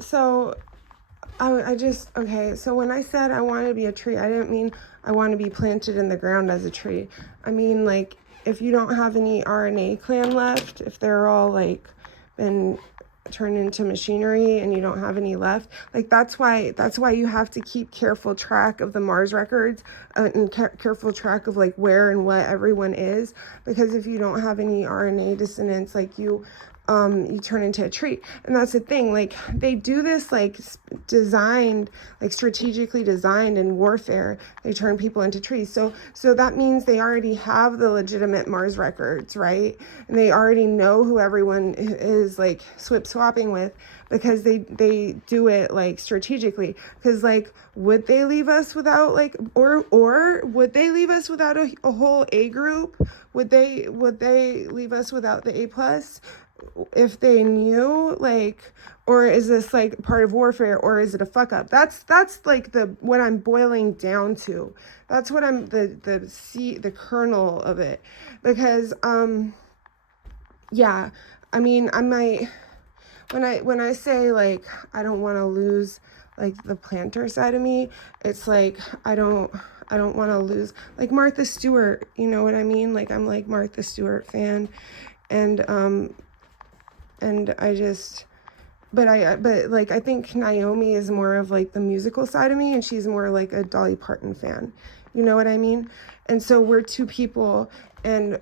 So I just, okay, so when I said I want to be a tree, I didn't mean I want to be planted in the ground as a tree. I mean, like, if you don't have any RNA clan left, if they're all, like, been turned into machinery and you don't have any left, like, that's why you have to keep careful track of the Mars records, and careful track of, like, where and what everyone is, because if you don't have any RNA descendants, like, you turn into a tree. And that's the thing, like, they do this, like, designed, like, strategically designed in warfare. They turn people into trees. So that means they already have the legitimate Mars records, right? And they already know who everyone is, like, swapping with, because they do it, like, strategically. Because, like, would they leave us without, like, or would they leave us without a whole A group? Would they leave us without the A plus if they knew, like, or is this, like, part of warfare, or is it a fuck up? That's like what I'm boiling down to. That's what I'm the kernel of it. Because yeah, I mean, I might, when I say, like, I don't want to lose, like, the planter side of me, it's like I don't want to lose, like, Martha Stewart, you know what I mean? Like, I'm, like, Martha Stewart fan, and I just, but like, I think Naomi is more of, like, the musical side of me, and she's more like a Dolly Parton fan, you know what I mean? And so we're two people, and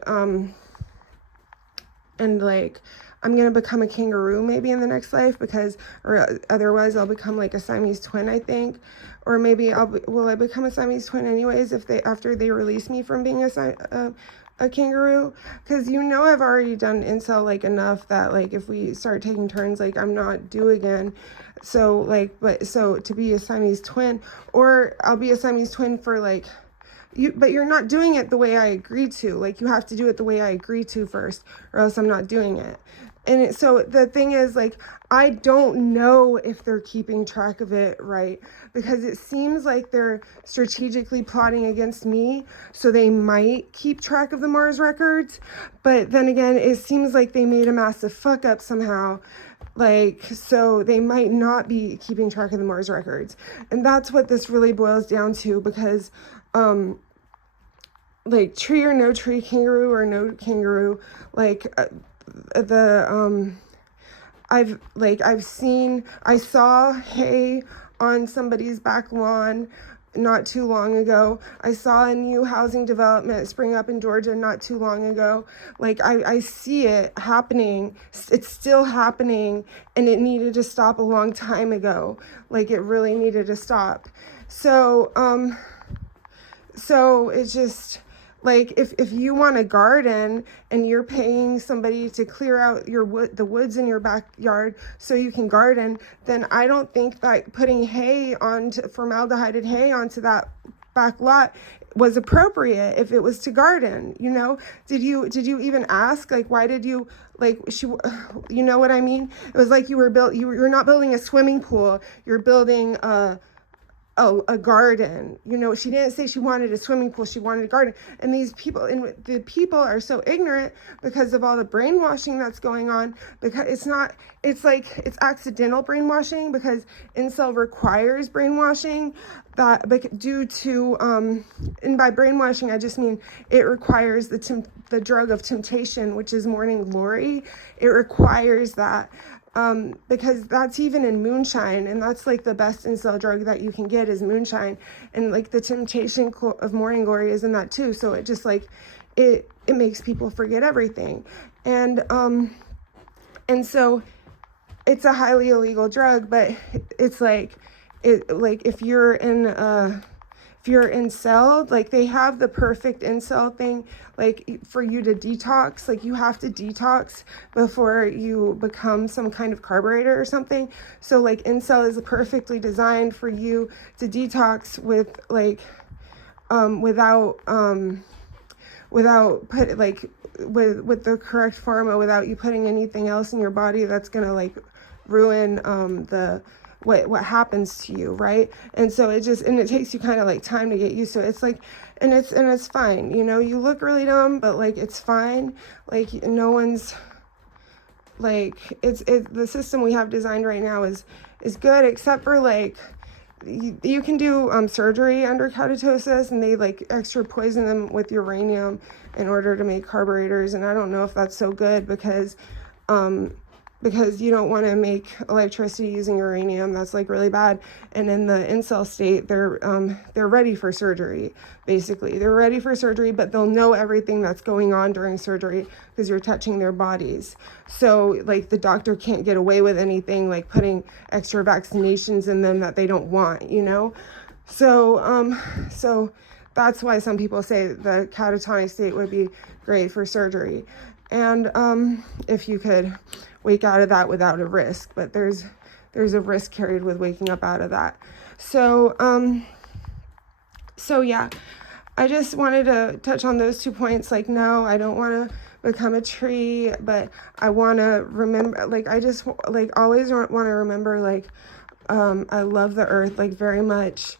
like, I'm gonna become a kangaroo maybe in the next life, because, or otherwise I'll become, like, a Siamese twin, I think. Or maybe will I become a Siamese twin anyways after they release me from being a kangaroo? Because, you know, I've already done incel, like, enough that, like, if we start taking turns, like, I'm not due again. So, like, so to be a Siamese twin, or I'll be a Siamese twin for, like, but you're not doing it the way I agreed to. Like, you have to do it the way I agreed to first, or else I'm not doing it. And so the thing is, like, I don't know if they're keeping track of it right, because it seems like they're strategically plotting against me, so they might keep track of the Mars records. But then again, it seems like they made a massive fuck up somehow. Like, so they might not be keeping track of the Mars records. And that's what this really boils down to, because like, tree or no tree, kangaroo or no kangaroo, like, I saw hay on somebody's back lawn not too long ago. I saw a new housing development spring up in Georgia not too long ago. Like, I see it happening. It's still happening, and it needed to stop a long time ago. Like, it really needed to stop. So it's just, like, if you want a garden and you're paying somebody to clear out the woods in your backyard so you can garden, then I don't think that putting formaldehyde hay onto that back lot was appropriate if it was to garden, you know? Did you even ask, like, why did you, like, you know what I mean? It was like you're not building a swimming pool, you're building a garden. You know, she didn't say she wanted a swimming pool, she wanted a garden. And the people are so ignorant because of all the brainwashing that's going on, because it's accidental brainwashing, because incel requires brainwashing, that due to and by brainwashing I just mean it requires the drug of temptation, which is morning glory. It requires that, because that's even in moonshine, and that's, like, the best incel drug that you can get is moonshine, and, like, the temptation of morning glory is in that too. So it just, like, it makes people forget everything, and so it's a highly illegal drug. But it's like, if you're incel, like, they have the perfect incel thing, like, for you to detox. Like, you have to detox before you become some kind of carburetor or something. So, like, incel is perfectly designed for you to detox with, like, without with the correct pharma, without you putting anything else in your body that's gonna, like, ruin what happens to you, right? And so it takes you kind of, like, time to get used to it. It's like, and it's fine, you know, you look really dumb, but, like, it's fine. Like, no one's like the system we have designed right now is good, except for like you can do surgery under catatosis, and they like extra poison them with uranium in order to make carburetors, and I don't know if that's so good because you don't want to make electricity using uranium. That's like really bad. And in the incel state, they're ready for surgery. Basically, they're ready for surgery, but they'll know everything that's going on during surgery because you're touching their bodies. So like the doctor can't get away with anything, like putting extra vaccinations in them that they don't want, you know. So that's why some people say the catatonic state would be great for surgery, and if you could wake out of that without a risk, but there's a risk carried with waking up out of that. So yeah, I just wanted to touch on those 2 points. Like, no, I don't want to become a tree, but I want to remember, like, I just like always want to remember, like, I love the earth like very much,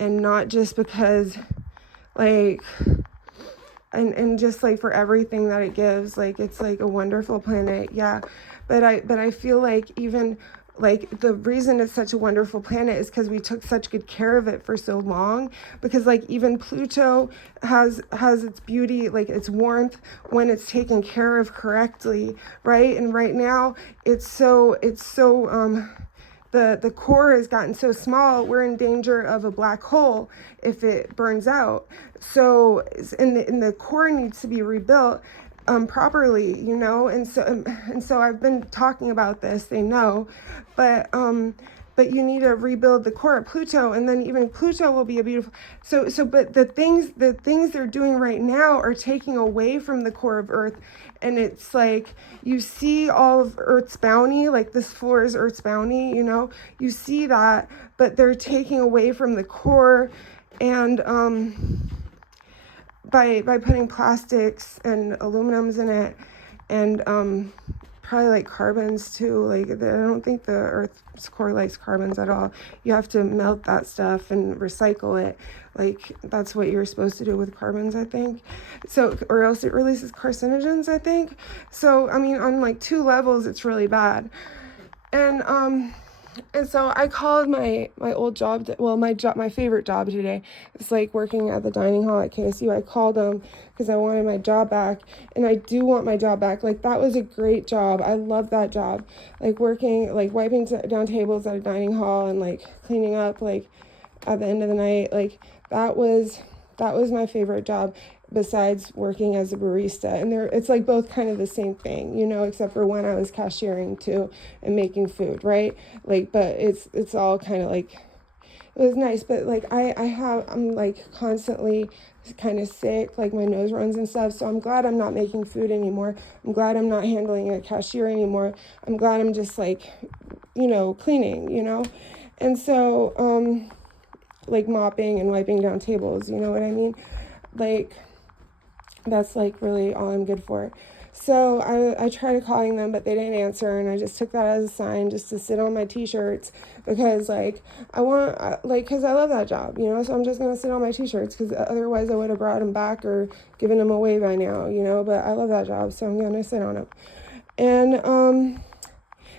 and not just because like and just like for everything that it gives, like it's like a wonderful planet, yeah, but I feel like even like the reason it's such a wonderful planet is because we took such good care of it for so long, because like even Pluto has its beauty, like its warmth, when it's taken care of correctly, right? And right now it's so the core has gotten so small, we're in danger of a black hole if it burns out. So, and the core needs to be rebuilt properly, you know. And so I've been talking about this. They know, but you need to rebuild the core of Pluto, and then even Pluto will be a beautiful. But the things they're doing right now are taking away from the core of Earth. And it's like, you see all of Earth's bounty, like this floor is Earth's bounty, you know, you see that, but they're taking away from the core. And by putting plastics and aluminums in it, and probably like carbons too. Like I don't think the Earth's core likes carbons at all. You have to melt that stuff and recycle it. Like that's what you're supposed to do with carbons, I think. So, or else it releases carcinogens, I think. So I mean, on like 2 levels, it's really bad. And so I called my old job, my favorite job today. It's like working at the dining hall at KSU. I called them because I wanted my job back, and I do want my job back. Like that was a great job. I love that job. Like working, like wiping down tables at a dining hall and like cleaning up like at the end of the night. Like that was my favorite job, besides working as a barista. And it's like both kind of the same thing, you know, except for when I was cashiering too and making food, right? Like, but it's all kind of like, it was nice, but like I'm like constantly kind of sick, like my nose runs and stuff. So I'm glad I'm not making food anymore. I'm glad I'm not handling a cashier anymore. I'm glad I'm just like, you know, cleaning, you know? And so, like mopping and wiping down tables, you know what I mean? Like, that's like really all I'm good for. So I tried calling them, but they didn't answer, and I just took that as a sign just to sit on my t-shirts, because like because I love that job, you know. So I'm just gonna sit on my t-shirts, because otherwise I would have brought them back or given them away by now, you know. But I love that job, so I'm gonna sit on them. And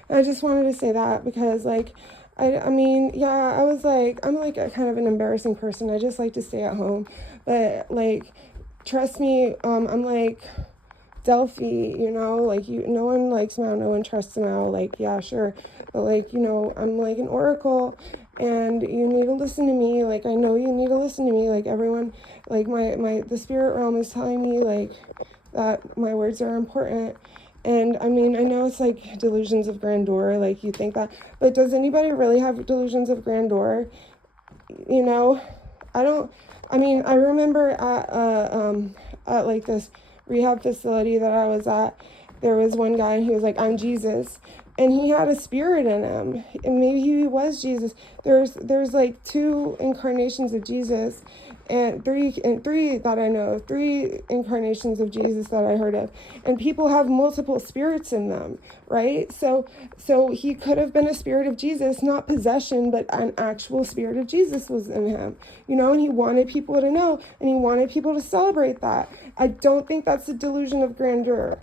I just wanted to say that because like I mean, yeah, I was like, I'm like a kind of an embarrassing person. I just like to stay at home, but like, trust me, I'm like Delphi, you know, like no one likes Mao, no one trusts Mao, like, yeah, sure, but like, you know, I'm like an oracle, and you need to listen to me, like, I know you need to listen to me, like, everyone, like, the spirit realm is telling me, like, that my words are important. And I mean, I know it's like delusions of grandeur, like you think that, but does anybody really have delusions of grandeur? You know, I mean, I remember at like this rehab facility that I was at, there was one guy, and he was like, I'm Jesus, and he had a spirit in him, and maybe he was Jesus. There's like 2 incarnations of Jesus, and three that I know of, 3 incarnations of Jesus that I heard of, and people have multiple spirits in them, right? So he could have been a spirit of Jesus, not possession, but an actual spirit of Jesus was in him, you know, and he wanted people to know, and he wanted people to celebrate that. I don't think that's a delusion of grandeur.